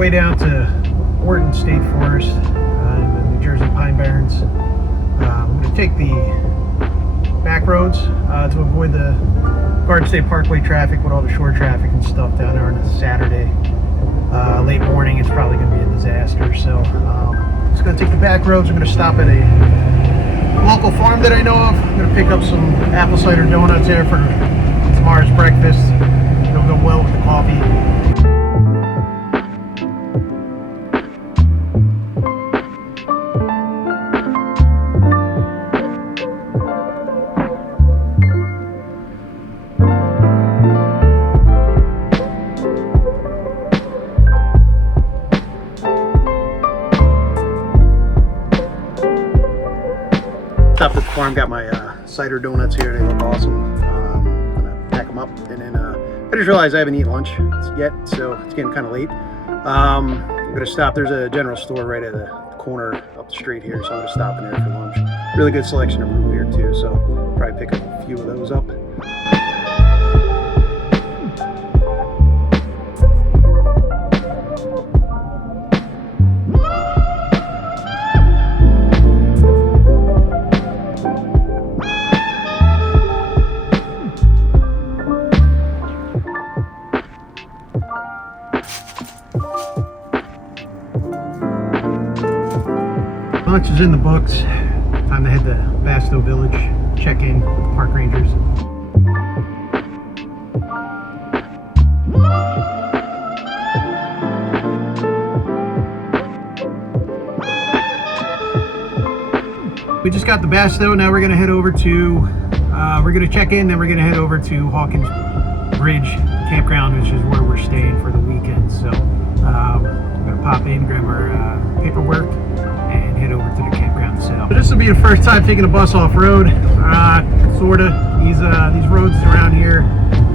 way down to Wharton State Forest in the New Jersey Pine Barrens. I'm going to take the back roads to avoid the Garden State Parkway traffic with all the shore traffic and stuff down there on a Saturday. Late morning, it's probably going to be a disaster. So I'm just going to take the back roads. I'm going to stop at a local farm that I know of. I'm going to pick up some apple cider donuts there for tomorrow's breakfast. It'll go well with the coffee. Stopped at the farm, got my cider donuts here. They look awesome. I'm gonna pack them up, and then I just realized I haven't eaten lunch yet, so it's getting kind of late. I'm gonna stop. There's a general store right at the corner up the street here, so I'm gonna stop in there for lunch. Really good selection of root beer too, so probably pick up a few of those up. Lunch is in the books. Time to head to Basto Village, check in with the park rangers. We just got the Basto. Now we're going to head over to, we're going to check in, then we're going to head over to Hawkins Bridge Campground, which is where we're staying for the weekend. So we're going to pop in, grab our paperwork, and head over to the campground to set up. So this will be the first time taking a bus off-road, sorta. These roads around here,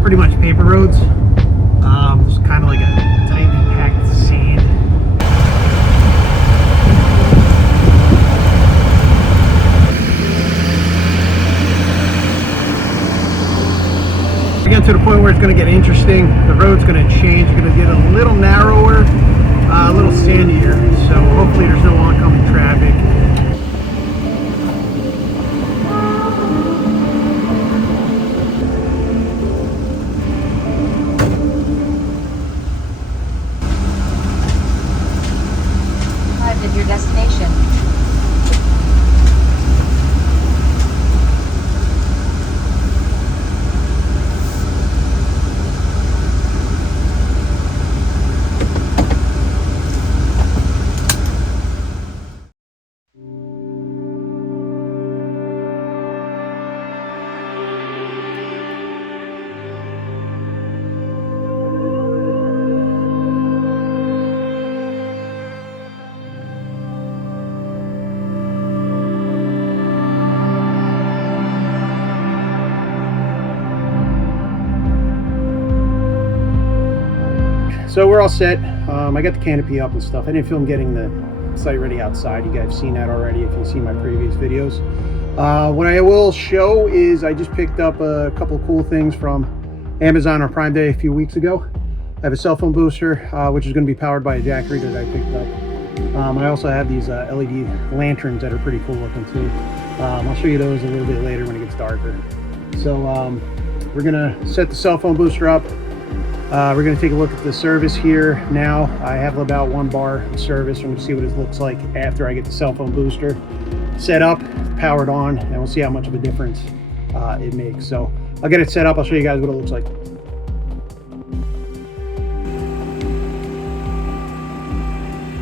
pretty much paper roads. It's kind of like a tightly packed sand. We get to the point where it's going to get interesting. The road's going to change. It's going to get a little narrower, a little sandier. So hopefully there's no oncoming traffic. Arrived at your destination. So we're all set. I got the canopy up and stuff. I didn't film getting the site ready outside. You guys have seen that already if you've seen my previous videos. What I will show is I just picked up a couple of cool things from Amazon on Prime Day a few weeks ago. I have a cell phone booster, which is going to be powered by a jack reader that I picked up. I also have these LED lanterns that are pretty cool looking too. I'll show you those a little bit later when it gets darker. So we're going to set the cell phone booster up. We're going to take a look at the service here now. I have about 1 bar of service. I'm going to see what it looks like after I get the cell phone booster set up, powered on, and we'll see how much of a difference it makes. So I'll get it set up. I'll show you guys what it looks like.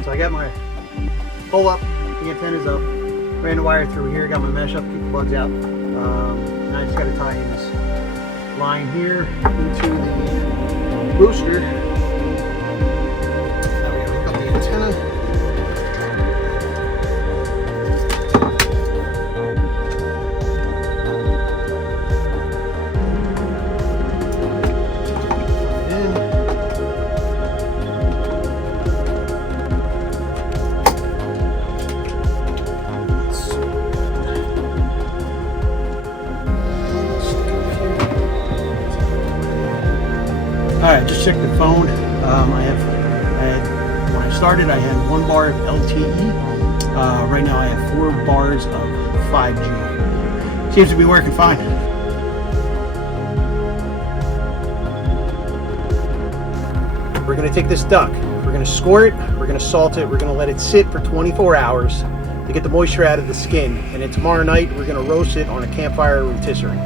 So I got my pull up, the antenna's up, ran the wire through here, got my mesh up, keep the bugs out. Now I just got to tie in this line here into the booster. Now we gotta hook up the antenna. Alright, just checked the phone. I had started, I had 1 bar of LTE. Right now I have 4 bars of 5G. Seems to be working fine. We're going to take this duck, we're going to score it, we're going to salt it, we're going to let it sit for 24 hours to get the moisture out of the skin. And then tomorrow night we're going to roast it on a campfire rotisserie.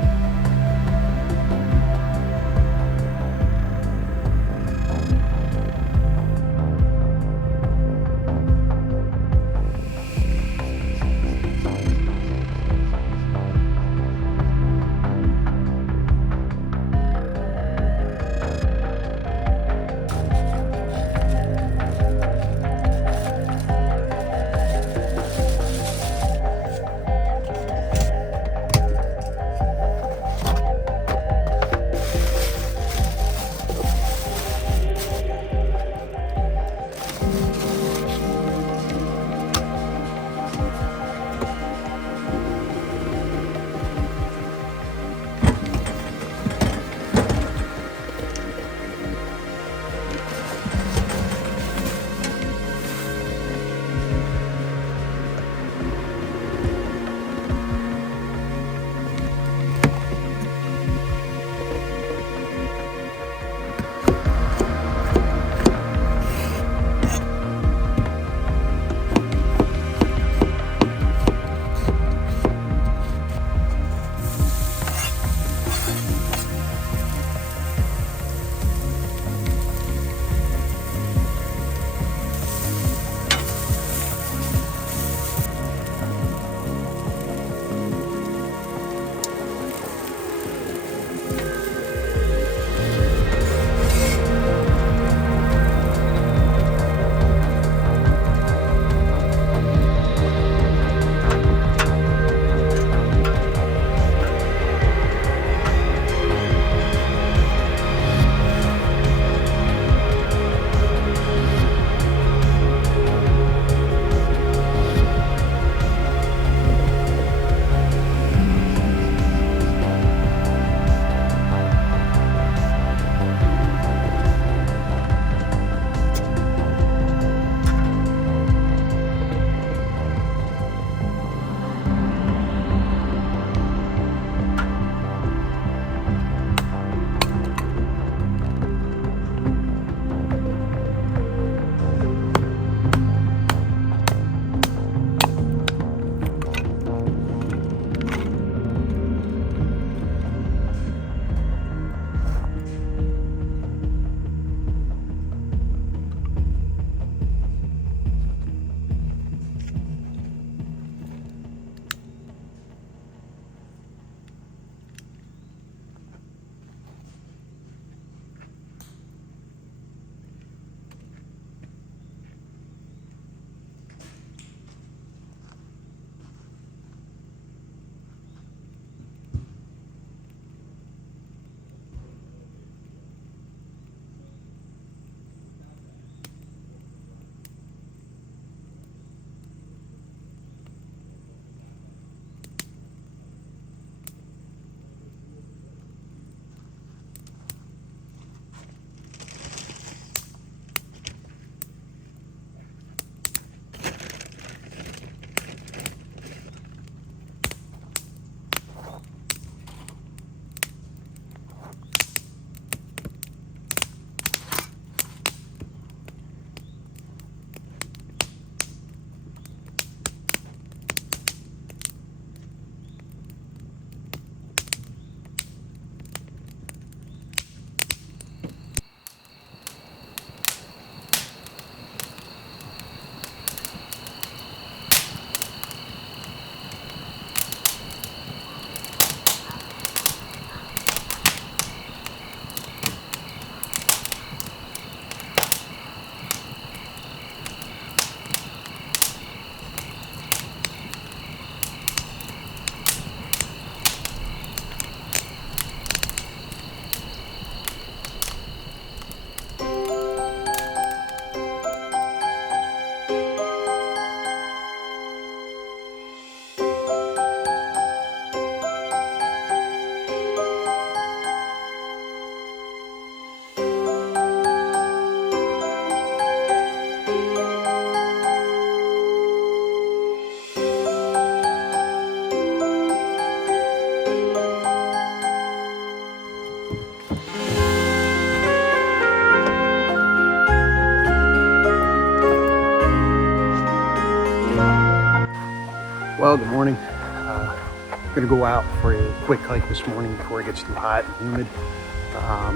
Well, good morning. I'm gonna go out for a quick hike this morning before it gets too hot and humid.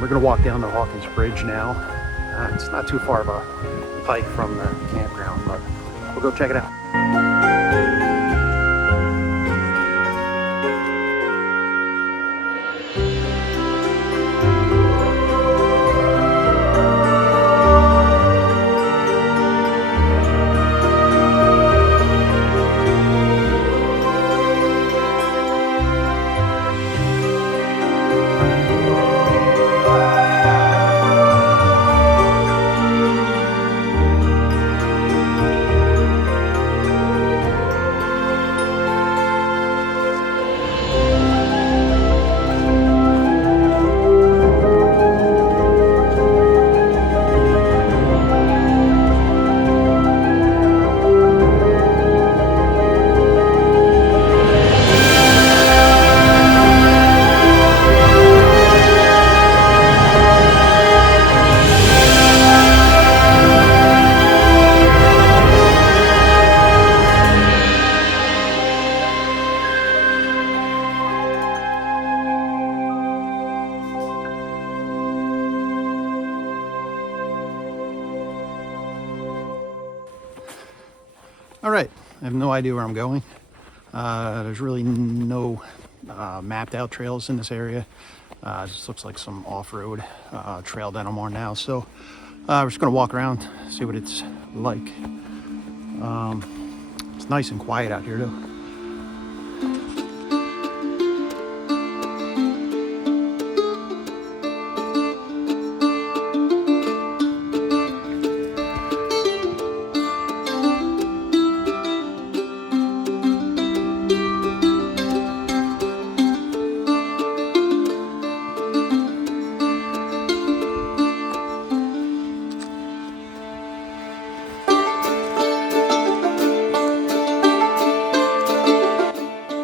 We're gonna walk down the Hawkins Bridge now. It's not too far of a hike from the campground, but we'll go check it out. All right, I have no idea where I'm going. There's really no mapped out trails in this area. It just looks like some off-road trail that I'm on now. So we're just gonna walk around, see what it's like. It's nice and quiet out here though.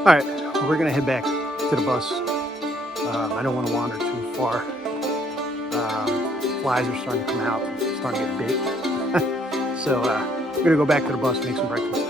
All right, we're gonna head back to the bus. I don't want to wander too far. Flies are starting to come out, starting to get big. So we're gonna go back to the bus, make some breakfast.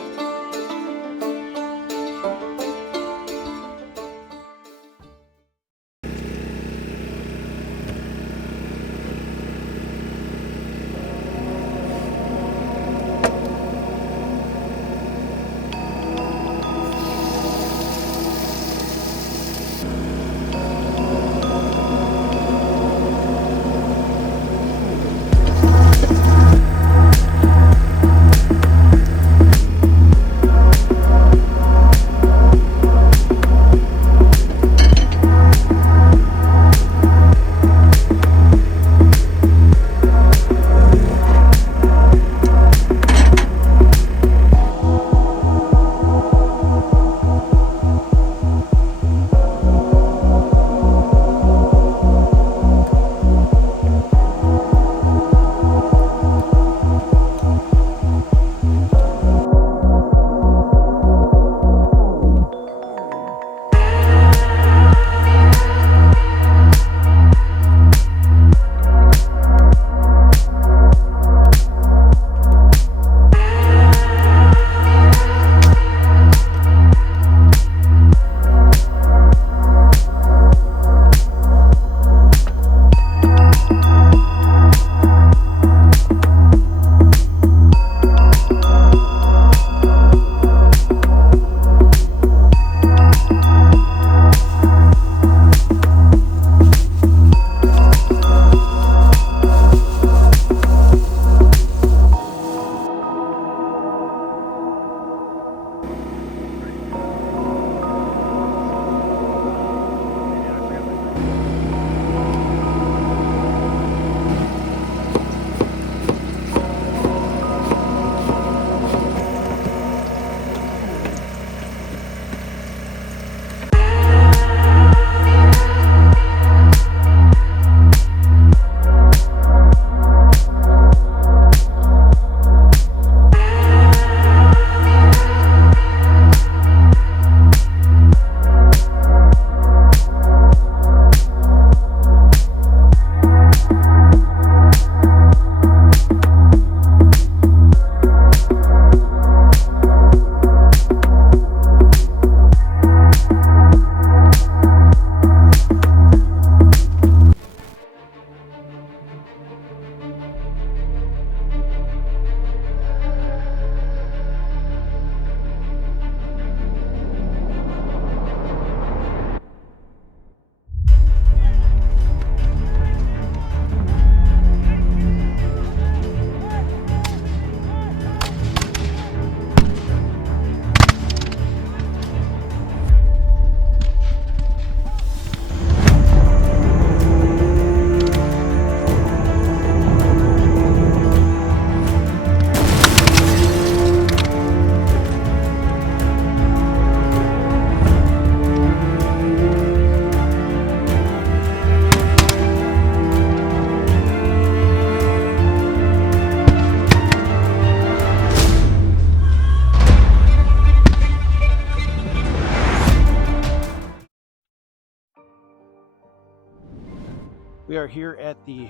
We are here at the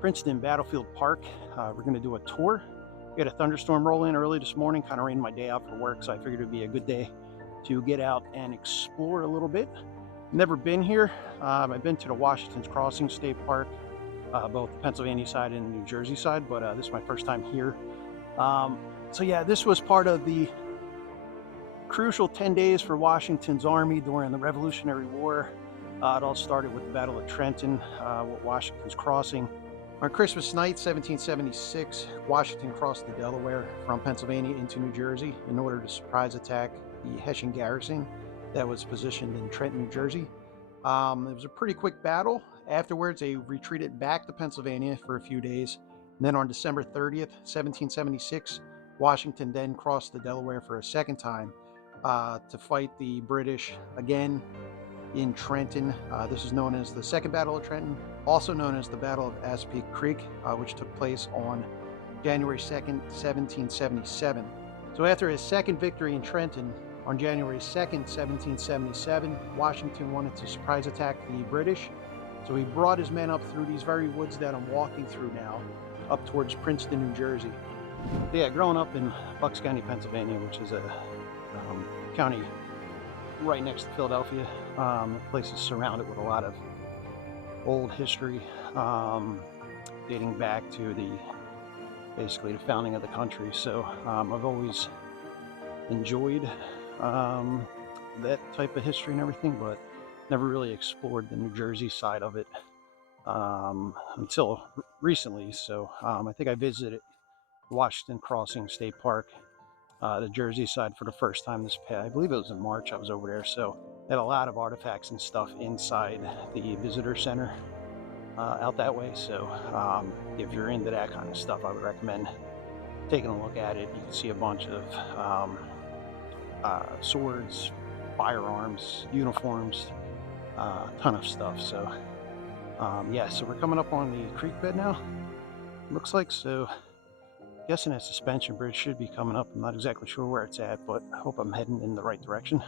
Princeton Battlefield Park. We're going to do a tour. We had a thunderstorm roll in early this morning, kind of rained my day out for work, so I figured it would be a good day to get out and explore a little bit. Never been here. I've been to the Washington's Crossing State Park, both the Pennsylvania side and the New Jersey side, but this is my first time here. So yeah, this was part of the crucial 10 days for Washington's army during the Revolutionary War. It all started with the Battle of Trenton, with Washington's Crossing. On Christmas night, 1776, Washington crossed the Delaware from Pennsylvania into New Jersey in order to surprise attack the Hessian garrison that was positioned in Trenton, New Jersey. It was a pretty quick battle. Afterwards, they retreated back to Pennsylvania for a few days. And then on December 30th, 1776, Washington then crossed the Delaware for a second time to fight the British again in Trenton. This is known as the Second Battle of Trenton, also known as the Battle of Assapequa Creek, which took place on January 2nd, 1777. So after his second victory in Trenton on January 2nd, 1777, Washington wanted to surprise attack the British. So he brought his men up through these very woods that I'm walking through now, up towards Princeton, New Jersey. Yeah, growing up in Bucks County, Pennsylvania, which is a county right next to Philadelphia. The place is surrounded with a lot of old history, dating back to basically the founding of the country. So I've always enjoyed that type of history and everything, but never really explored the New Jersey side of it until recently. So I think I visited Washington Crossing State Park, the Jersey side, for the first time I believe it was in March. I was over there, so they had a lot of artifacts and stuff inside the visitor center out that way. So if you're into that kind of stuff, I would recommend taking a look at it. You can see a bunch of swords, firearms, uniforms, a ton of stuff. So yeah, so we're coming up on the creek bed now, looks like. So guessing that suspension bridge should be coming up. I'm not exactly sure where it's at, but I hope I'm heading in the right direction.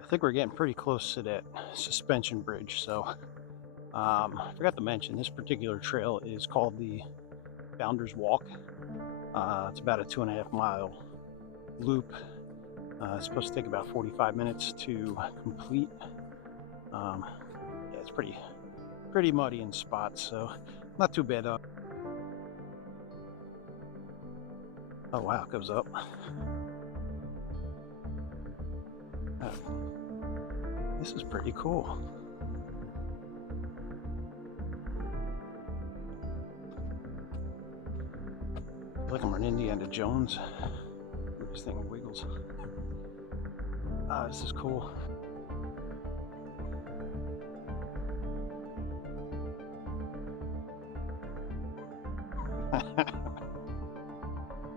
I think we're getting pretty close to that suspension bridge. So I forgot to mention, this particular trail is called the Founders Walk. It's about a 2.5 mile loop. It's supposed to take about 45 minutes to complete. Yeah, it's pretty muddy in spots, so not too bad. Oh wow, it goes up. This is pretty cool. I feel like I'm on Indiana Jones. This thing wiggles. This is cool.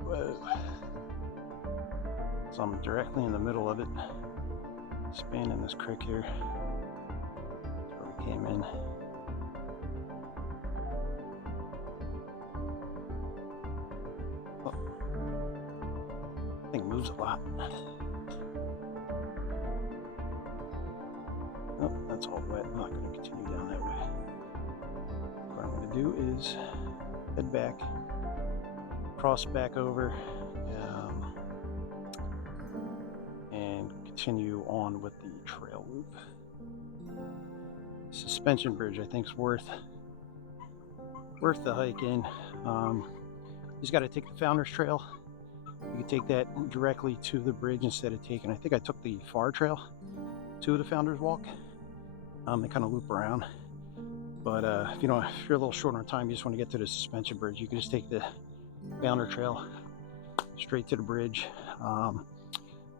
Whoa. So I'm directly in the middle of it, spanning this creek here. That's where we came in. Oh. Thing moves a lot. Oh, that's all wet. I'm not going to continue down that way. What I'm going to do is head back, cross back over, and continue on with the trail loop. Suspension bridge, I think, is worth the hike in. You just got to take the Founders Trail. You can take that directly to the bridge instead of taking, I think I took the Far Trail to the Founders Walk. They kind of loop around. But if you're a little short on time, you just want to get to the suspension bridge, you can just take the Founder Trail straight to the bridge.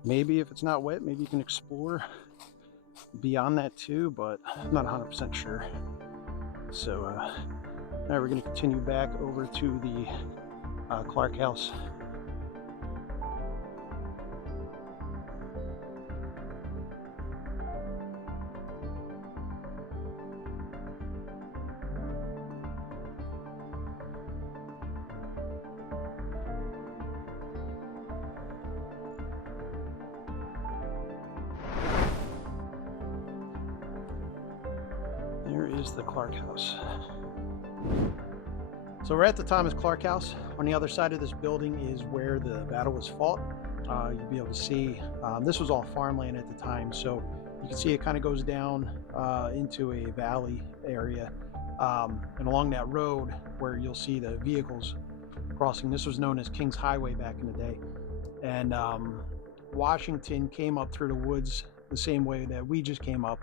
Maybe if it's not wet, maybe you can explore beyond that too, but I'm not 100% sure. So now we're going to continue back over to the Clark House. There is the Clark House. So we're at the Thomas Clark House. On the other side of this building is where the battle was fought. You'll be able to see, this was all farmland at the time, so you can see it kind of goes down into a valley area. And along that road where you'll see the vehicles crossing, this was known as King's Highway back in the day. And Washington came up through the woods the same way that we just came up.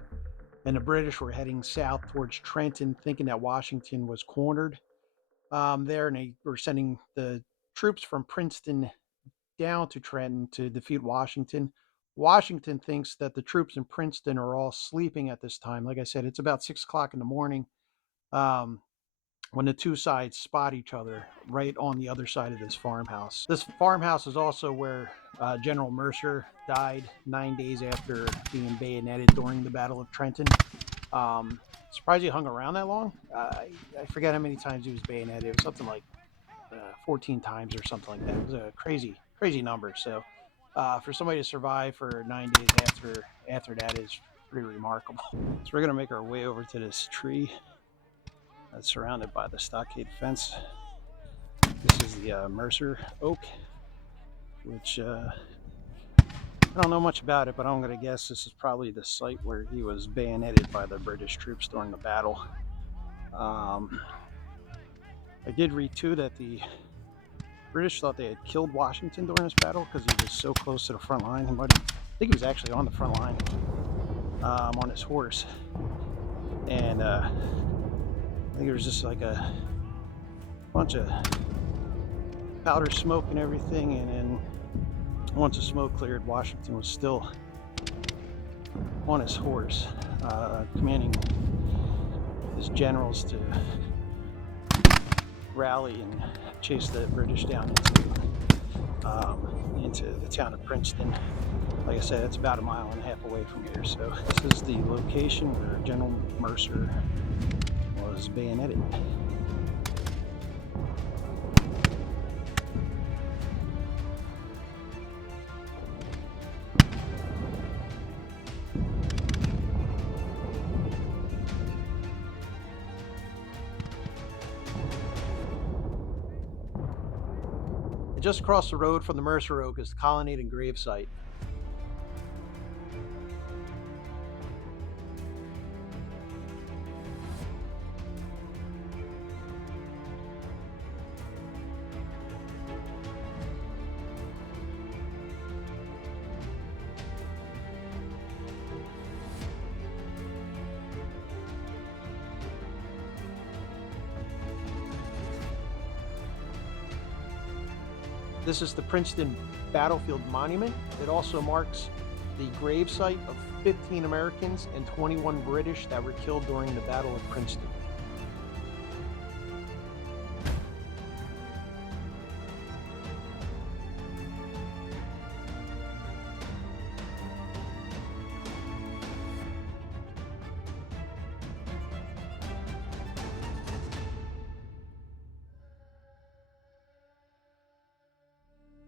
And the British were heading south towards Trenton, thinking that Washington was cornered there, and they were sending the troops from Princeton down to Trenton to defeat Washington. Washington thinks that the troops in Princeton are all sleeping at this time. Like I said, it's about 6 o'clock in the morning when the two sides spot each other right on the other side of this farmhouse. This farmhouse is also where General Mercer died 9 days after being bayoneted during the Battle of Trenton. Surprised he hung around that long. I forget how many times he was bayoneted. It was something like 14 times or something like that. It was a crazy number. So for somebody to survive for 9 days after that is pretty remarkable. So we're gonna make our way over to this tree that's surrounded by the stockade fence. This is the Mercer Oak, which I don't know much about it, but I'm going to guess this is probably the site where he was bayoneted by the British troops during the battle. I did read too that the British thought they had killed Washington during this battle because he was so close to the front line. I think he was actually on the front line on his horse. And I think there was just like a bunch of powder smoke and everything, and then once the smoke cleared, Washington was still on his horse, commanding his generals to rally and chase the British down into the town of Princeton. Like I said, it's about 1.5 miles away from here. So this is the location where General Mercer was bayoneted. Just across the road from the Mercer Oak is the Colonnade and Grave Site. This is the Princeton Battlefield Monument. It also marks the grave site of 15 Americans and 21 British that were killed during the Battle of Princeton.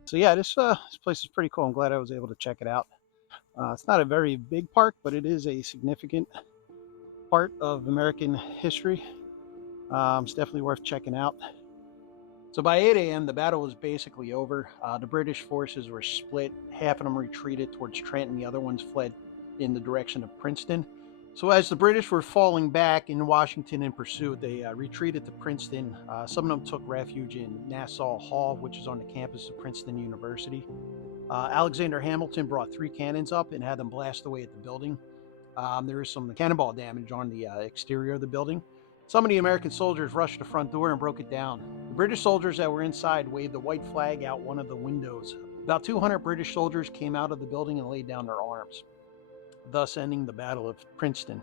So yeah, this place is pretty cool. I'm glad I was able to check it out. It's not a very big park, but it is a significant part of American history. It's definitely worth checking out. So by 8 a.m., the battle was basically over. The British forces were split. Half of them retreated towards Trenton. The other ones fled in the direction of Princeton. So as the British were falling back in Washington in pursuit, they retreated to Princeton. Some of them took refuge in Nassau Hall, which is on the campus of Princeton University. Alexander Hamilton brought 3 cannons up and had them blast away at the building. There was some cannonball damage on the exterior of the building. Some of the American soldiers rushed the front door and broke it down. The British soldiers that were inside waved the white flag out one of the windows. About 200 British soldiers came out of the building and laid down their arms, thus ending the Battle of Princeton.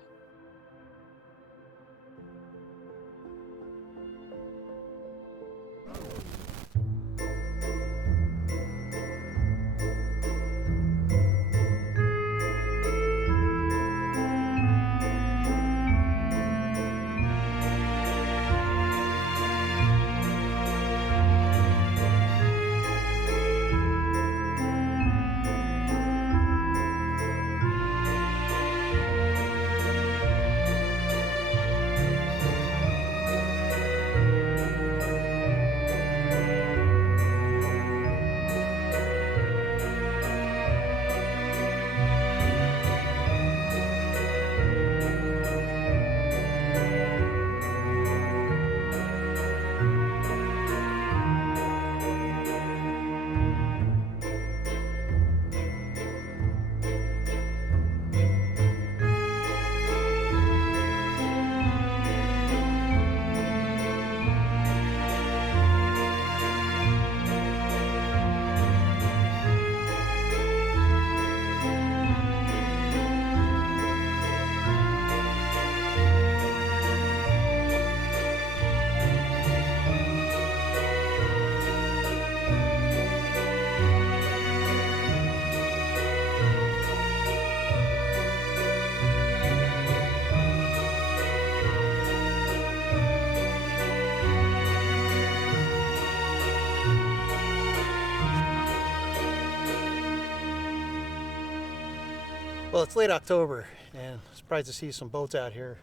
Well, it's late October, and surprised to see some boats out here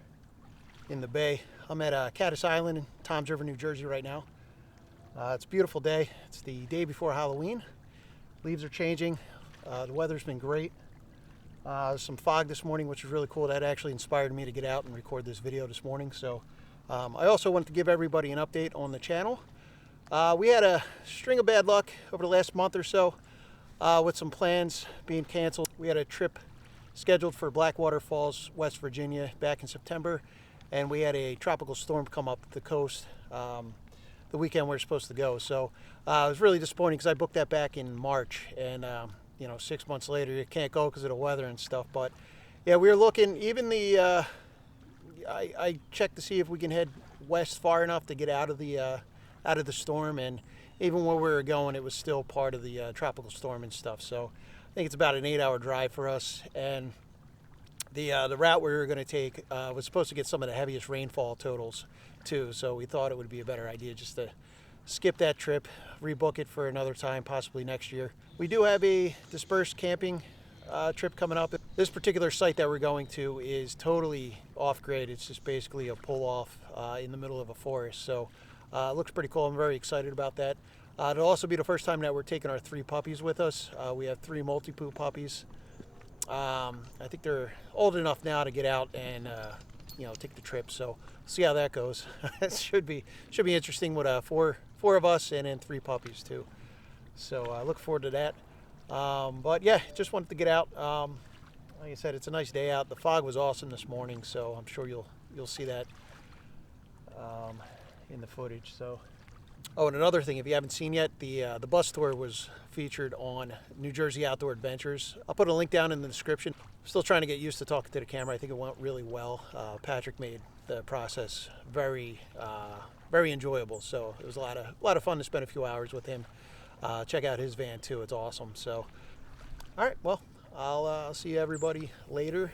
in the bay. I'm at Caddis Island in Toms River, New Jersey right now. It's a beautiful day. It's the day before Halloween. Leaves are changing. The weather's been great. Some fog this morning, which was really cool. That actually inspired me to get out and record this video this morning. So I also wanted to give everybody an update on the channel. We had a string of bad luck over the last month or so with some plans being canceled. We had a trip scheduled for Blackwater Falls, West Virginia back in September, and we had a tropical storm come up the coast the weekend we were supposed to go. So it was really disappointing because I booked that back in March, and you know, 6 months later you can't go because of the weather and stuff. But yeah, we were looking, even the I checked to see if we can head west far enough to get out of the storm, and even where we were going, it was still part of the tropical storm and stuff. So I think it's about an 8-hour drive for us, and the route we were going to take was supposed to get some of the heaviest rainfall totals too. So we thought it would be a better idea just to skip that trip, rebook it for another time, possibly next year. We do have a dispersed camping trip coming up. This particular site that we're going to is totally off-grid. It's just basically a pull-off in the middle of a forest. So it looks pretty cool. I'm very excited about that. It'll also be the first time that we're taking our 3 puppies with us. We have 3 multi-poo puppies. I think they're old enough now to get out and you know, take the trip. So see how that goes. It should be interesting with four of us and then 3 puppies too. So I look forward to that. But yeah, just wanted to get out. Like I said, it's a nice day out. The fog was awesome this morning, so I'm sure you'll see that in the footage. So, oh, and another thing, if you haven't seen yet, the bus tour was featured on New Jersey Outdoor Adventures. I'll put a link down in the description. Still trying to get used to talking to the camera. I think it went really well. Patrick made the process very enjoyable. So it was a lot of fun to spend a few hours with him. Check out his van too. It's awesome. So, all right. Well, I'll see everybody later.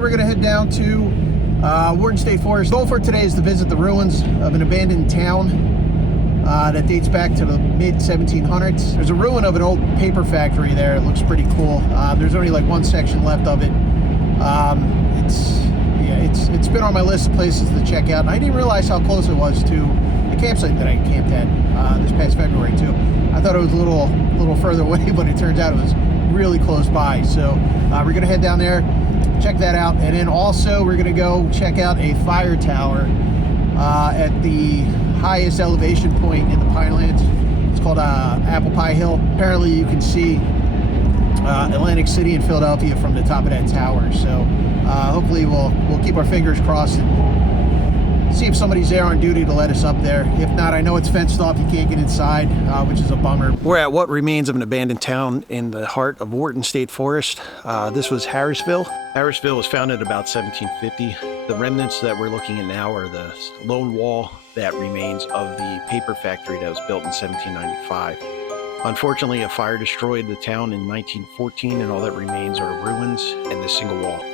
We're going to head down to Wharton State Forest. The goal for today is to visit the ruins of an abandoned town that dates back to the mid-1700s. There's a ruin of an old paper factory there. It looks pretty cool. There's only like one section left of it. It's been on my list of places to check out, and I didn't realize how close it was to the campsite that I camped at this past February too. I thought it was a little further away, but it turns out it was really close by. So we're going to head down there, check that out. And then also we're gonna go check out a fire tower at the highest elevation point in the Pinelands. It's called Apple Pie Hill. Apparently you can see Atlantic City and Philadelphia from the top of that tower. So hopefully we'll keep our fingers crossed and see if somebody's there on duty to let us up there. If not, I know it's fenced off. You can't get inside, which is a bummer. We're at what remains of an abandoned town in the heart of Wharton State Forest. This was Harrisville. Harrisville was founded about 1750. The remnants that we're looking at now are the lone wall that remains of the paper factory that was built in 1795. Unfortunately, a fire destroyed the town in 1914, and all that remains are ruins and this single wall.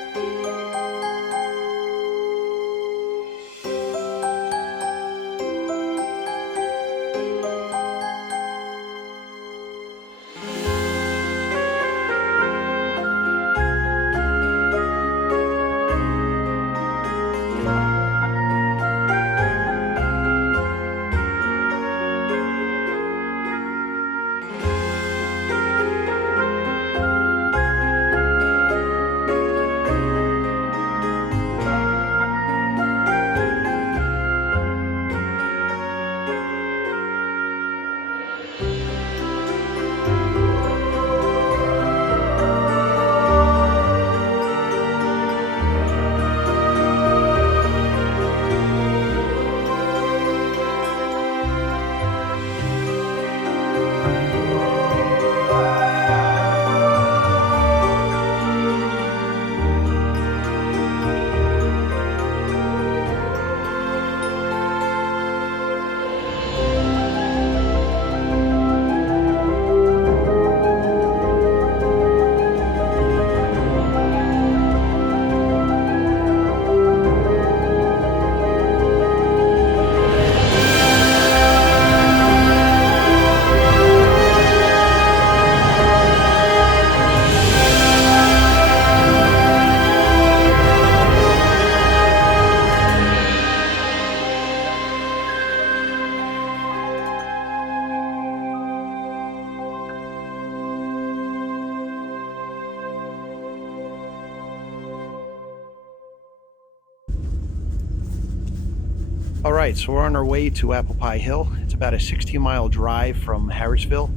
All right, so we're on our way to Apple Pie Hill. It's about a 16-mile drive from Harrisville.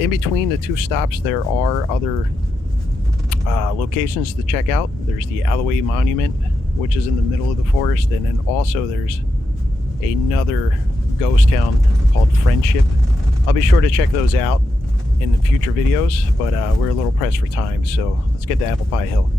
In between the two stops, there are other locations to check out. There's the Alloway Monument, which is in the middle of the forest, and then also there's another ghost town called Friendship. I'll be sure to check those out in the future videos, but we're a little pressed for time, so let's get to Apple Pie Hill.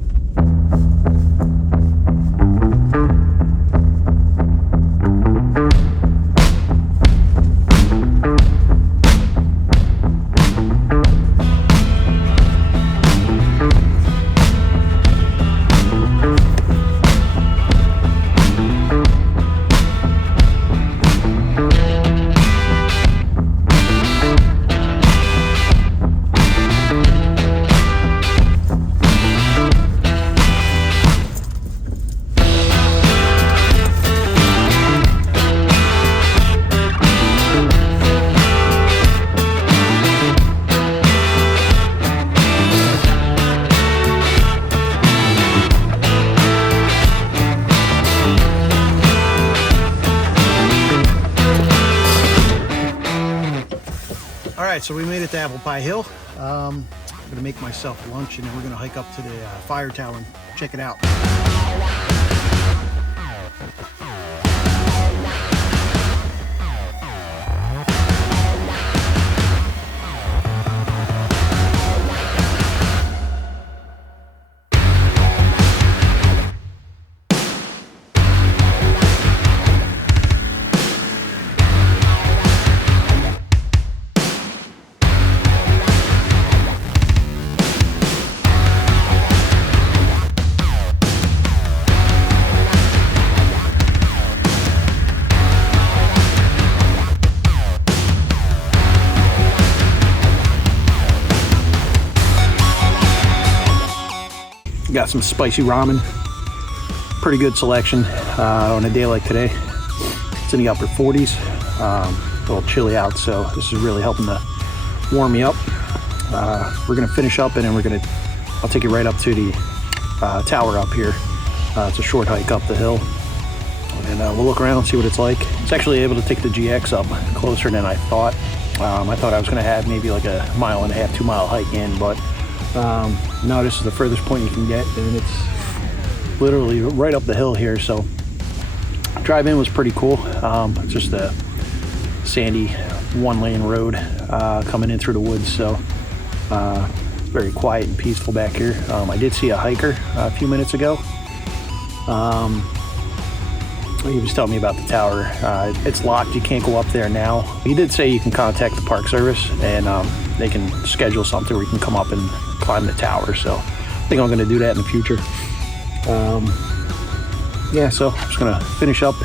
All right, so we made it to Apple Pie Hill. I'm gonna make myself lunch and then we're gonna hike up to the fire tower and check it out. Got some spicy ramen. Pretty good selection on a day like today. It's in the upper 40s. A little chilly out, so this is really helping to warm me up. We're gonna finish up and then I'll take you right up to the tower up here. It's a short hike up the hill, and we'll look around and see what it's like. It's actually able to take the GX up closer than I thought. I thought I was going to have maybe like a 1.5 mile, 2 mile hike in, but no, this is the furthest point you can get, and it's literally right up the hill here. So drive in was pretty cool. It's just a sandy 1-lane road coming in through the woods, so very quiet and peaceful back here. I did see a hiker a few minutes ago. He was telling me about the tower. It's locked, you can't go up there now. He did say you can contact the Park Service and they can schedule something where you can come up and climb the tower, so I think I'm going to do that in the future. Yeah, so I'm just going to finish up.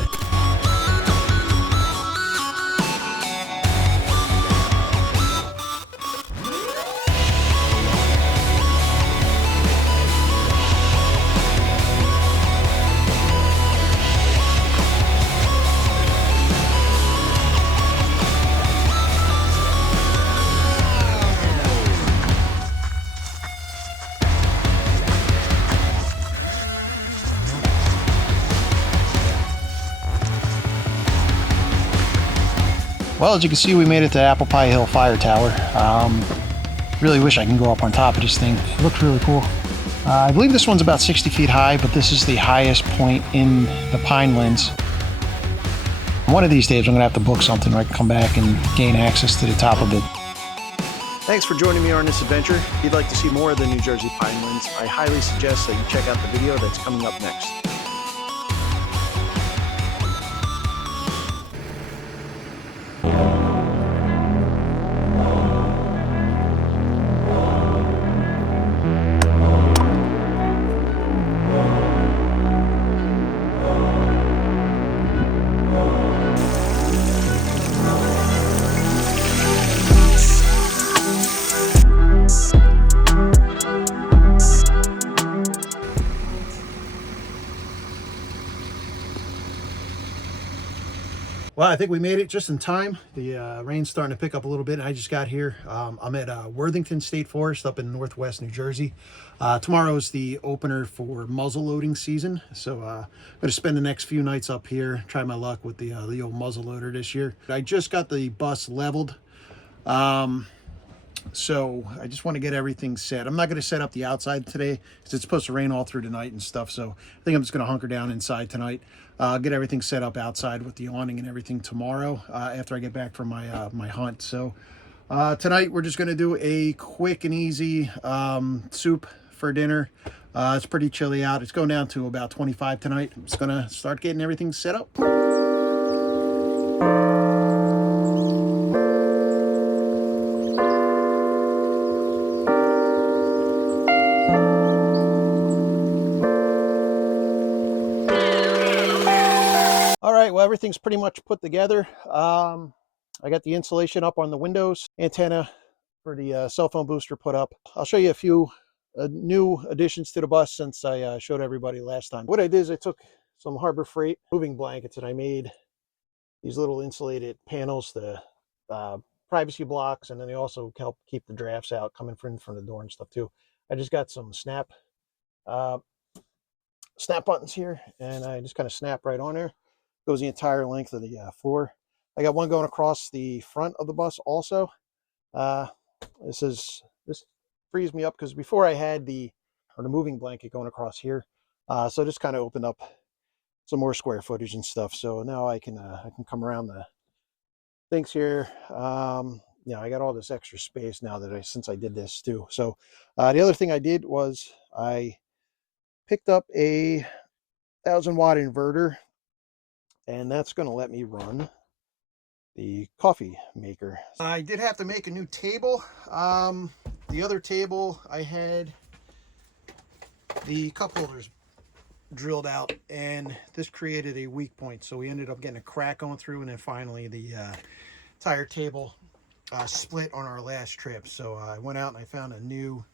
Well, as you can see, we made it to Apple Pie Hill Fire Tower. Really wish I can go up on top of this thing. It looks really cool. I believe this one's about 60 feet high, but this is the highest point in the Pinelands. One of these days, I'm going to have to book something where I can come back and gain access to the top of it. Thanks for joining me on this adventure. If you'd like to see more of the New Jersey Pinelands, I highly suggest that you check out the video that's coming up next. Well, I think we made it just in time. The rain's starting to pick up a little bit, and I just got here. I'm at Worthington State Forest up in northwest New Jersey. Tomorrow is the opener for muzzle loading season, so I'm going to spend the next few nights up here, try my luck with the old muzzle loader this year. I just got the bus leveled, so I just want to get everything set. I'm not going to set up the outside today because it's supposed to rain all through the night and stuff, so I think I'm just going to hunker down inside tonight. Get everything set up outside with the awning and everything tomorrow after I get back from my my hunt. So tonight we're just going to do a quick and easy soup for dinner. It's pretty chilly out. It's going down to about 25 tonight. I'm just going to start getting everything set up. Well, everything's pretty much put together. I got the insulation up on the windows, antenna for the cell phone booster put up. I'll show you a few new additions to the bus since I showed everybody last time. What I did is I took some Harbor Freight moving blankets and I made these little insulated panels, the privacy blocks, and then they also help keep the drafts out coming from the door and stuff too. I just got some snap buttons here, and I just kind of snap right on there. Goes the entire length of the floor. I got one going across the front of the bus also. This frees me up because before I had the moving blanket going across here, so just kind of opened up some more square footage and stuff. So now I can come around the things here. You know, I got all this extra space now that since I did this too. So the other thing I did was I picked up a 1,000-watt inverter, and that's going to let me run the coffee maker. I did have to make a new table. The other table, I had the cup holders drilled out, and this created a weak point, so we ended up getting a crack going through, and then finally the entire table split on our last trip. So I went out and I found a new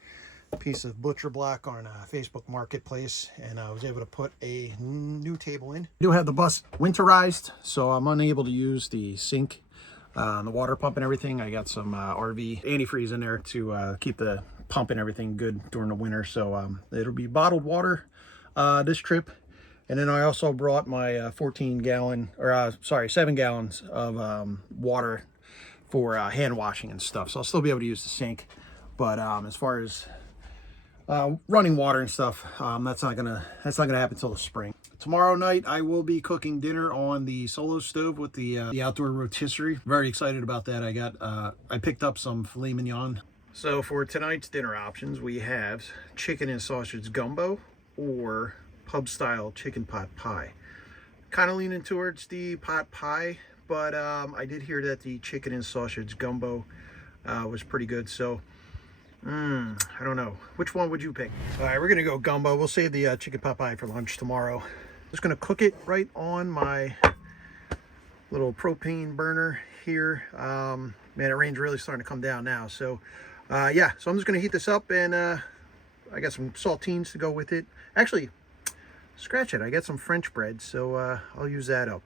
piece of butcher block on Facebook Marketplace, and I was able to put a new table in. I do have the bus winterized, so I'm unable to use the sink, the water pump and everything. I got some RV antifreeze in there to keep the pumping everything good during the winter. So it'll be bottled water this trip. And then I also brought my 14 gallon, or 7 gallons of water for hand washing and stuff. So I'll still be able to use the sink. But as far as running water and stuff, that's not gonna happen until the spring. Tomorrow night I will be cooking dinner on the Solo stove with the outdoor rotisserie. Very excited about that. I picked up some filet mignon. So for tonight's dinner options, we have chicken and sausage gumbo or pub style chicken pot pie. Kind of leaning towards the pot pie, but I did hear that the chicken and sausage gumbo was pretty good. So I don't know. Which one would you pick? All right, we're gonna go gumbo. We'll save the chicken pot pie for lunch tomorrow. Just gonna cook it right on my little propane burner here. Man, the rain's really starting to come down now. So yeah, so I'm just gonna heat this up, and I got some saltines to go with it. Actually, scratch it, I got some French bread, so I'll use that up.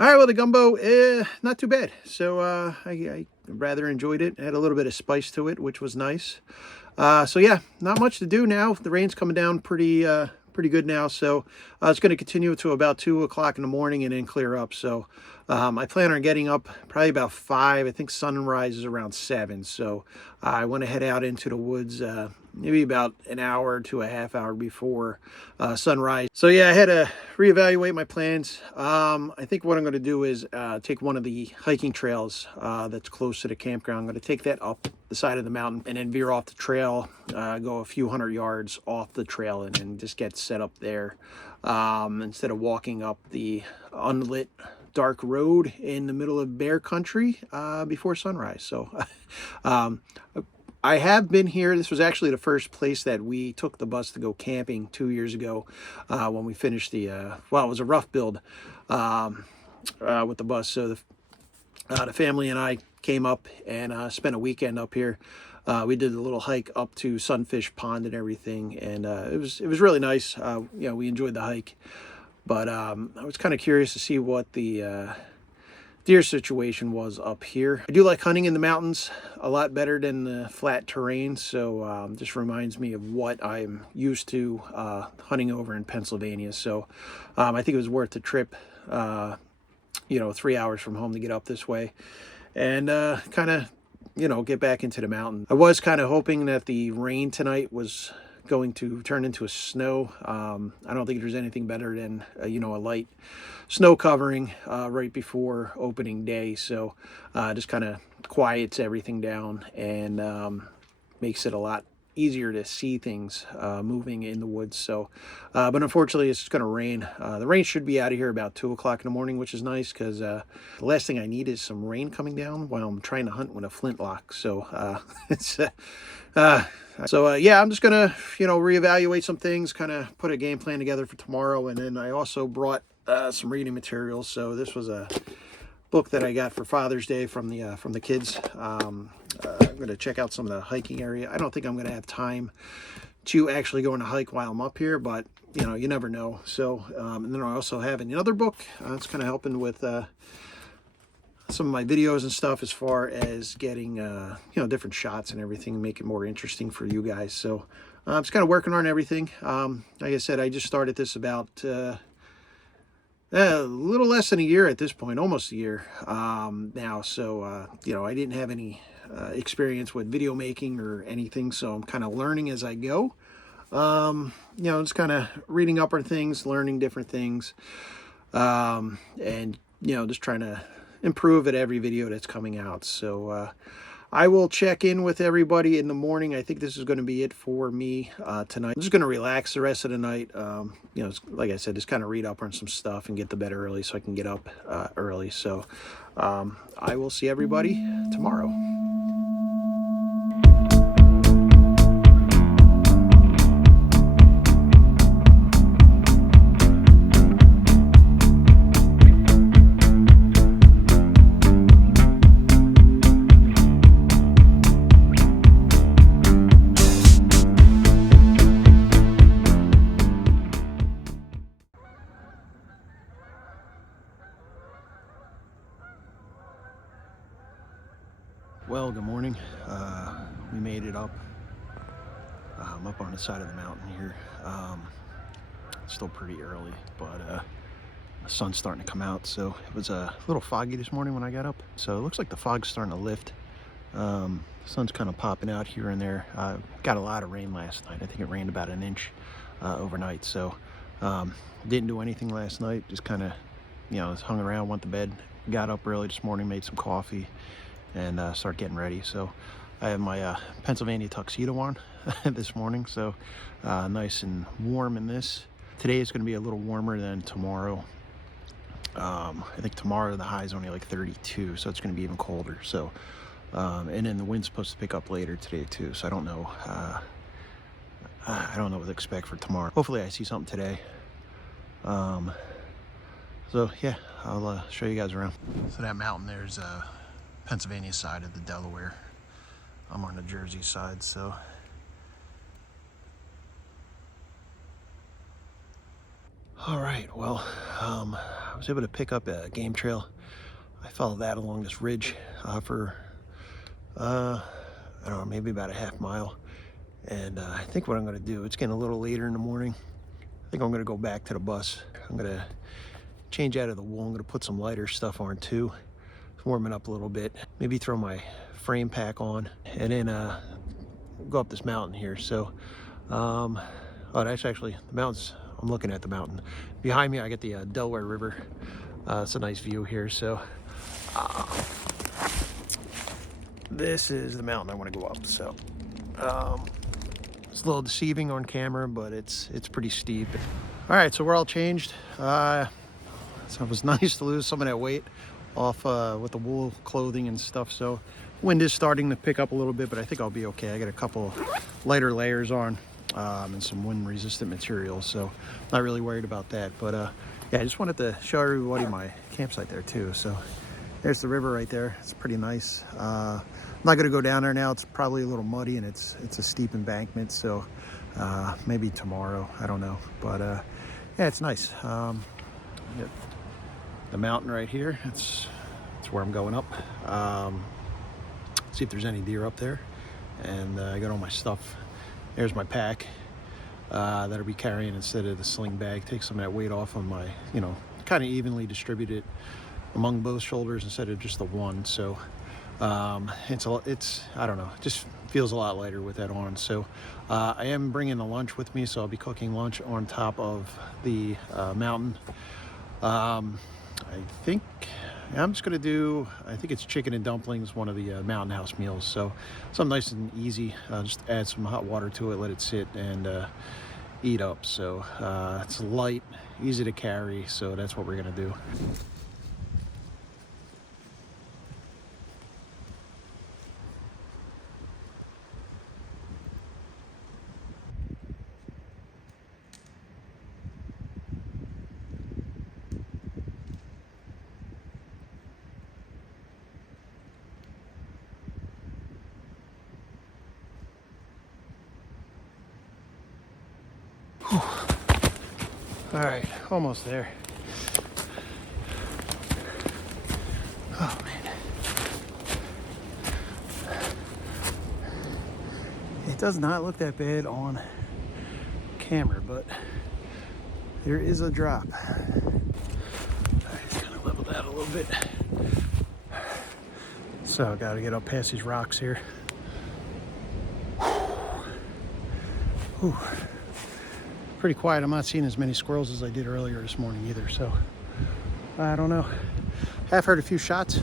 All right, well, the gumbo, not too bad. So I rather enjoyed it. It had a little bit of spice to it, which was nice. So yeah, not much to do now. The rain's coming down pretty good now. So it's going to continue to about 2 o'clock in the morning and then clear up. So I plan on getting up probably about 5. I think sunrise is around 7. So I want to head out into the woods maybe about an hour to a half hour before sunrise. So yeah, I had to reevaluate my plans. I think what I'm going to do is take one of the hiking trails that's close to the campground. I'm going to take that up the side of the mountain and then veer off the trail, go a few hundred yards off the trail, and then just get set up there instead of walking up the unlit dark road in the middle of bear country before sunrise. So I have been here. This was actually the first place that we took the bus to go camping 2 years ago when we finished the, well, it was a rough build with the bus. So the family and I came up and spent a weekend up here. We did a little hike up to Sunfish Pond and everything, and it was really nice. You know, we enjoyed the hike, but I was kind of curious to see what the deer situation was up here. I do like hunting in the mountains a lot better than the flat terrain, so just reminds me of what I'm used to hunting over in Pennsylvania. So I think it was worth the trip, you know, 3 hours from home to get up this way and kind of, you know, get back into the mountain. I was kind of hoping that the rain tonight was going to turn into a snow. I don't think there's anything better than you know, a light snow covering right before opening day. So just kind of quiets everything down and makes it a lot easier to see things moving in the woods. So but unfortunately it's going to rain. The rain should be out of here about 2 o'clock in the morning, which is nice because the last thing I need is some rain coming down while I'm trying to hunt with a flintlock. So it's yeah, I'm just gonna, you know, reevaluate some things, kind of put a game plan together for tomorrow. And then I also brought some reading materials. So this was a book that I got for Father's Day from the kids. I'm gonna check out some of the hiking area. I don't think I'm gonna have time to actually go on a hike while I'm up here, but you know, you never know. So and then I also have another book. It's kind of helping with some of my videos and stuff as far as getting you know, different shots and everything, make it more interesting for you guys. So I'm just kind of working on everything. Like I said, I just started this about A little less than a year at this point, almost a year now. So, you know, I didn't have any experience with video making or anything, so I'm kind of learning as I go. You know, just kind of reading up on things, learning different things, and, you know, just trying to improve at every video that's coming out. So, I will check in with everybody in the morning. I think this is going to be it for me tonight. I'm just going to relax the rest of the night. You know, like I said, just kind of read up on some stuff and get to bed early so I can get up early. So I will see everybody tomorrow. Well, good morning. We made it up. I'm up on the side of the mountain here. It's still pretty early, but the sun's starting to come out. So it was a little foggy this morning when I got up. So it looks like the fog's starting to lift. Sun's kind of popping out here and there. Got a lot of rain last night. I think it rained about an inch overnight. So didn't do anything last night. Just kind of, you know, hung around, went to bed. Got up early this morning, made some coffee, and start getting ready. So I have my Pennsylvania tuxedo on this morning, so nice and warm in this. Today is going to be a little warmer than tomorrow. I think tomorrow the high is only like 32, so it's going to be even colder. So and then the wind's supposed to pick up later today too, so I don't know what to expect for tomorrow. Hopefully I see something today. So yeah, I'll show you guys around. So that mountain there's Pennsylvania side of the Delaware. I'm on the Jersey side, so. All right, well, I was able to pick up a game trail. I followed that along this ridge for, I don't know, maybe about a half mile. And I think what I'm gonna do, it's getting a little later in the morning. I think I'm gonna go back to the bus. I'm gonna change out of the wool. I'm gonna put some lighter stuff on too. Warming up a little bit, maybe throw my frame pack on, and then go up this mountain here. So oh, that's actually the mountains. I'm looking at the mountain behind me. I get the Delaware River. It's a nice view here. So this is the mountain I want to go up. So it's a little deceiving on camera, but it's pretty steep. All right, so we're all changed. So it was nice to lose some of that weight off with the wool clothing and stuff. So wind is starting to pick up a little bit, but I think I'll be okay. I got a couple lighter layers on and some wind resistant materials, so not really worried about that. But yeah, I just wanted to show everybody my campsite there too. So there's the river right there. It's pretty nice. I'm not gonna go down there now. It's probably a little muddy and it's a steep embankment, so maybe tomorrow, I don't know. But yeah, it's nice. The mountain right here, it's where I'm going up. See if there's any deer up there. And I got all my stuff. There's my pack that I'll be carrying instead of the sling bag. Take some of that weight off on my, you know, kind of evenly distribute it among both shoulders instead of just the one. So it's I don't know, it just feels a lot lighter with that on. So I am bringing the lunch with me, so I'll be cooking lunch on top of the mountain. I think I'm just gonna do, I think it's chicken and dumplings, one of the Mountain House meals. So something nice and easy. Just add some hot water to it, let it sit, and eat up. So it's light, easy to carry. So that's what we're gonna do. All right, almost there. Oh man. It does not look that bad on camera, but there is a drop. little bit. So I gotta get up past these rocks here. Whew. Pretty quiet. I'm not seeing as many squirrels as I did earlier this morning either, so I don't know. Have heard a few shots.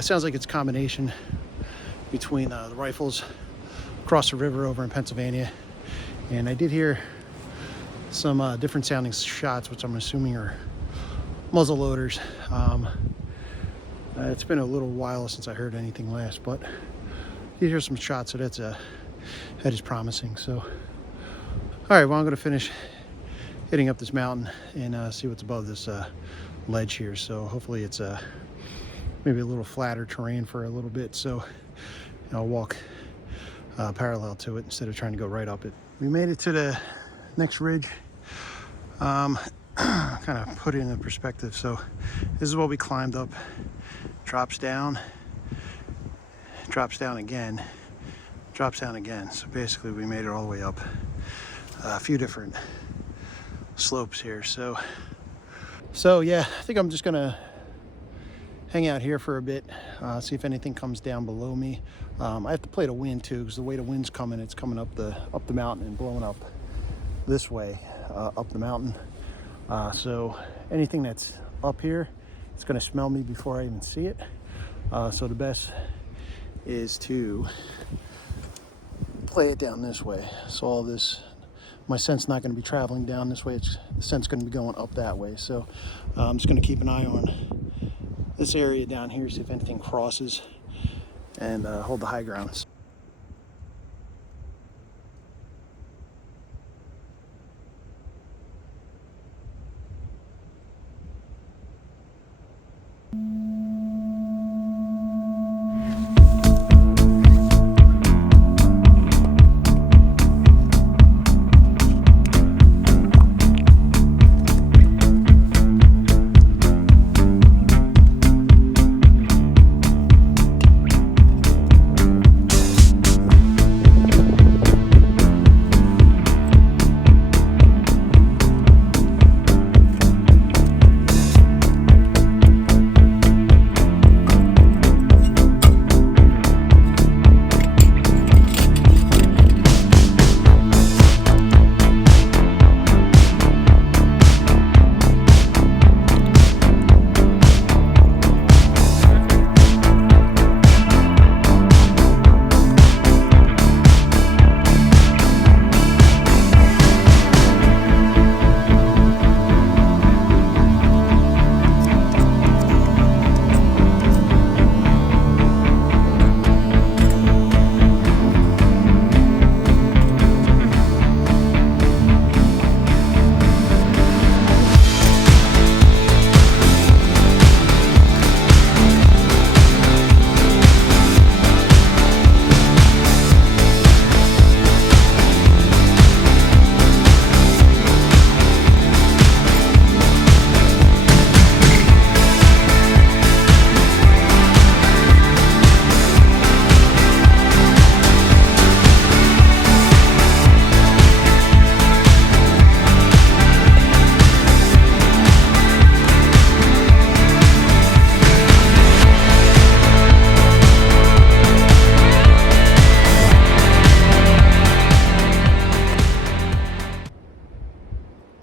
Sounds like it's a combination between the rifles across the river over in Pennsylvania, and I did hear some different sounding shots, which I'm assuming are muzzle loaders. It's been a little while since I heard anything last, but you hear some shots, so that is promising. So, all right, well, I'm going to finish hitting up this mountain and see what's above this ledge here. So hopefully it's maybe a little flatter terrain for a little bit, so I'll walk parallel to it instead of trying to go right up it. We made it to the next ridge. Kind of put it in perspective. So this is what we climbed up. Drops down again, drops down again. So basically we made it all the way up a few different slopes here. So yeah, I think I'm just gonna hang out here for a bit, see if anything comes down below me. I have to play the wind too, because the way the wind's coming, it's coming up the mountain and blowing up this way, up the mountain. So anything that's up here, it's going to smell me before I even see it. So the best is to play it down this way. So all this, my scent's not going to be traveling down this way. The scent's going to be going up that way. So I'm just going to keep an eye on this area down here, see if anything crosses, and hold the high grounds.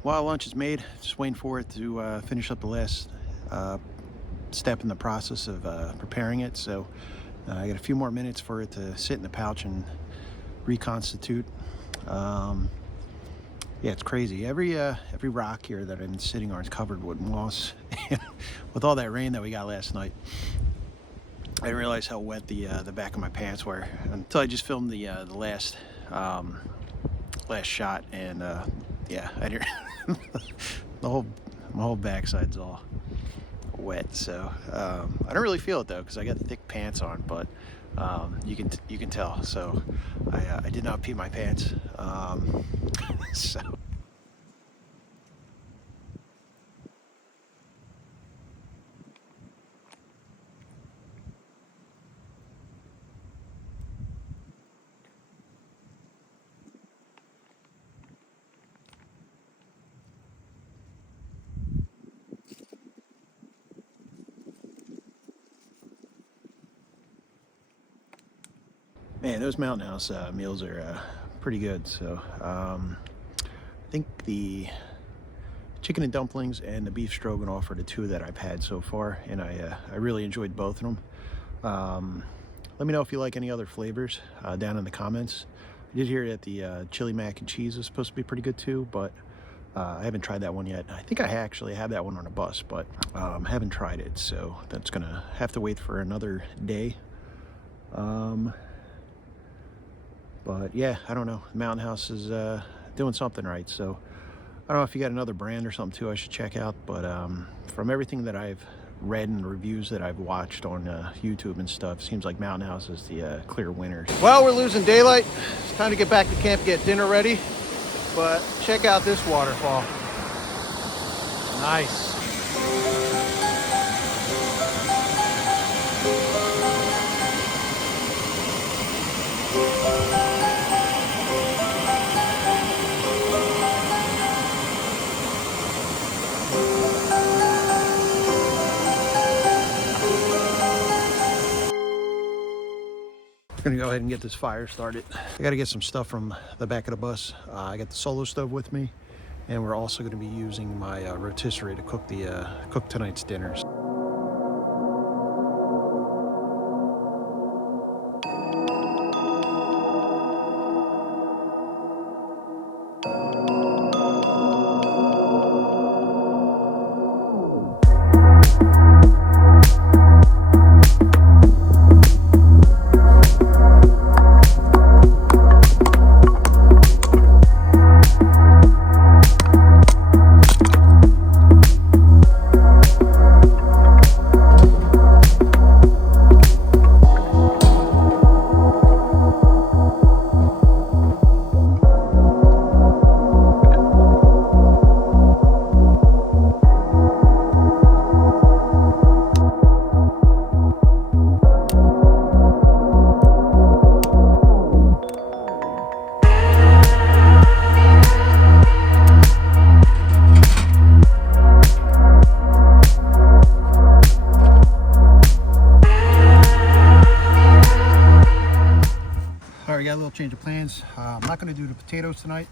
While lunch is made, just waiting for it to finish up the last step in the process of preparing it. So I got a few more minutes for it to sit in the pouch and reconstitute. Yeah, it's crazy. Every rock here that I'm sitting on is covered with moss. With all that rain that we got last night, I didn't realize how wet the back of my pants were until I just filmed the last shot, and yeah, I didn't. My whole backside's all wet, so I don't really feel it though, because I got thick pants on, but you can tell. So I did not pee my pants. So. Man, those Mountain House meals are pretty good. So I think the chicken and dumplings and the beef stroganoff are the two that I've had so far, and I really enjoyed both of them. Let me know if you like any other flavors down in the comments. I did hear that the chili mac and cheese is supposed to be pretty good too, but I haven't tried that one yet. I think I actually have that one on a bus, but haven't tried it, so that's gonna have to wait for another day. But yeah, I don't know. Mountain House is doing something right, so I don't know if you got another brand or something too I should check out, but from everything that I've read and the reviews that I've watched on YouTube and stuff, seems like Mountain House is the clear winner. Well, we're losing daylight. It's time to get back to camp, get dinner ready. But check out this waterfall. Nice. I'm gonna go ahead and get this fire started. I gotta get some stuff from the back of the bus. I got the Solo stove with me, and we're also gonna be using my rotisserie to cook tonight's dinners. We got a little change of plans. I'm not going to do the potatoes tonight.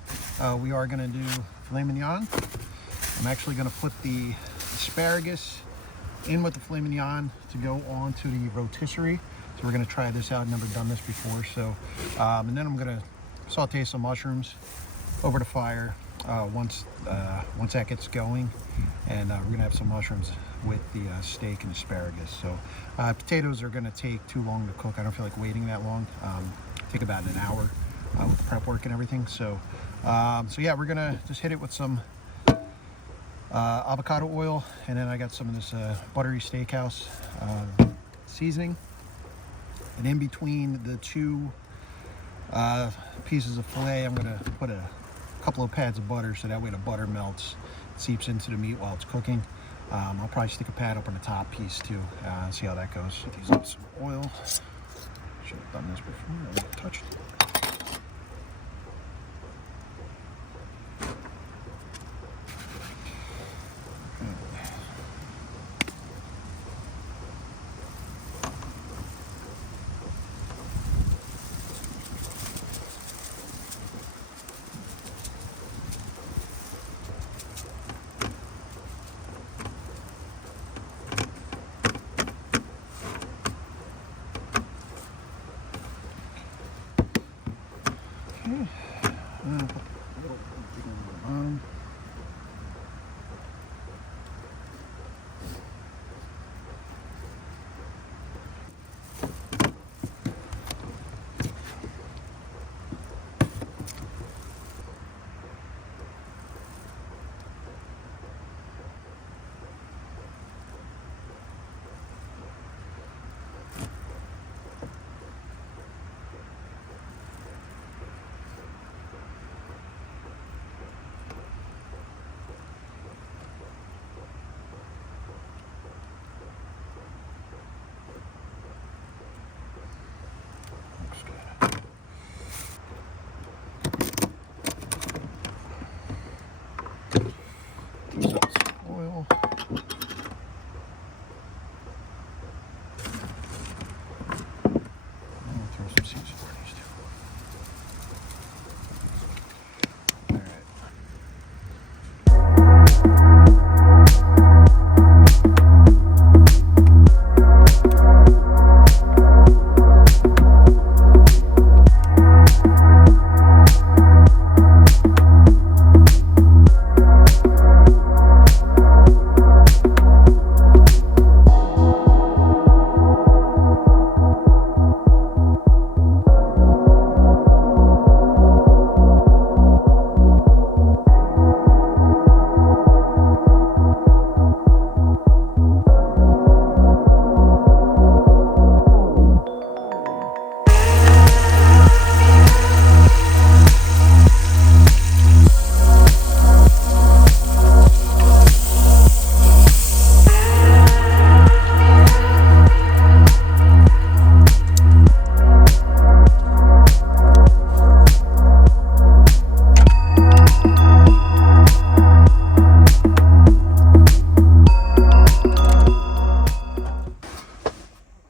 We are going to do filet mignon. I'm actually going to put the asparagus in with the filet mignon to go on to the rotisserie. So we're going to try this out. I've never done this before. So, and then I'm going to saute some mushrooms over the fire once that gets going, and we're going to have some mushrooms with the steak and asparagus. So potatoes are going to take too long to cook. I don't feel like waiting that long. Take about an hour with the prep work and everything. So yeah, we're gonna just hit it with some avocado oil, and then I got some of this buttery steakhouse seasoning, and in between the two pieces of filet, I'm gonna put a couple of pads of butter, so that way the butter melts, seeps into the meat while it's cooking. I'll probably stick a pad up on the top piece too, see how that goes. Use up some oil. Should have done this before. I won't touch it.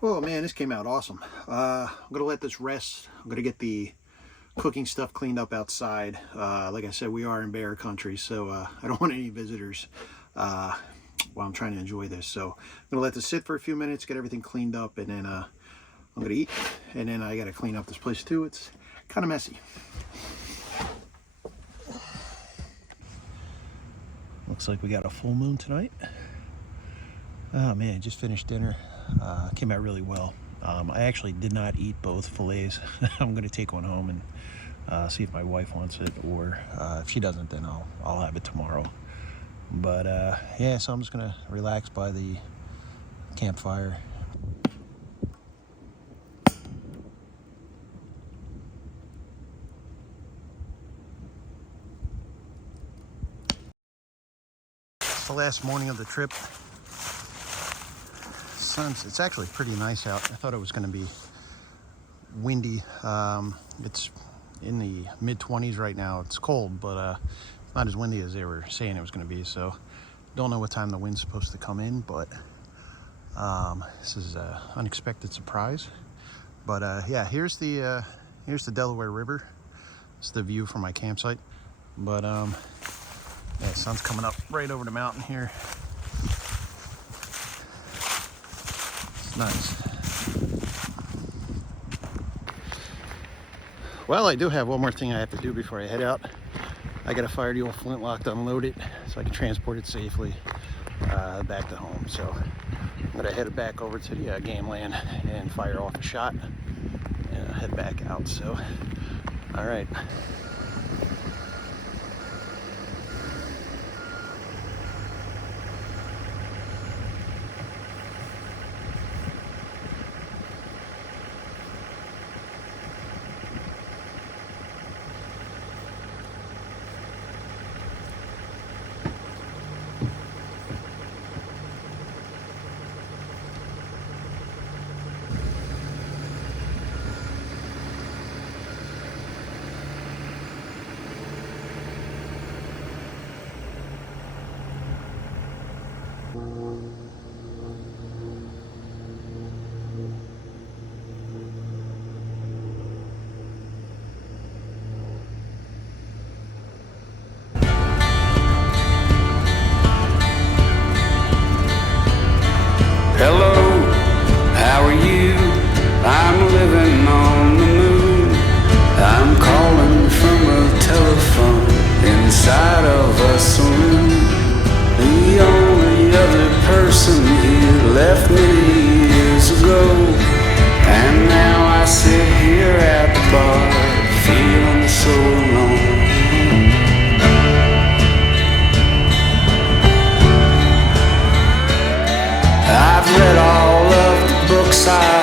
Oh man, this came out awesome. I'm gonna let this rest. I'm gonna get the cooking stuff cleaned up outside. Like I said, we are in bear country, so I don't want any visitors while I'm trying to enjoy this. So I'm gonna let this sit for a few minutes, get everything cleaned up, and then I'm gonna eat. And then I gotta clean up this place too. It's kind of messy. Looks like we got a full moon tonight. Oh man, just finished dinner. Came out really well. I actually did not eat both fillets. I'm gonna take one home and see if my wife wants it, or if she doesn't, then I'll have it tomorrow. But yeah, so I'm just gonna relax by the campfire. It's the last morning of the trip. It's actually pretty nice out. I thought it was going to be windy. It's in the mid-20s right now. It's cold, but it's not as windy as they were saying it was going to be. So don't know what time the wind's supposed to come in, but this is an unexpected surprise. But yeah, here's the Delaware River. It's the view from my campsite. But yeah, the sun's coming up right over the mountain here. Nice. Well, I do have one more thing I have to do before I head out. I gotta fire the old flintlock to unload it so I can transport it safely back to home. So I'm gonna head back over to the game land and fire off a shot and head back out. So, all right. Hello, how are you? I'm living on the moon. I'm calling from a telephone inside of a saloon. The only other person here left many years ago, and now I sit here at the bar feeling so alone. I've read all of the books I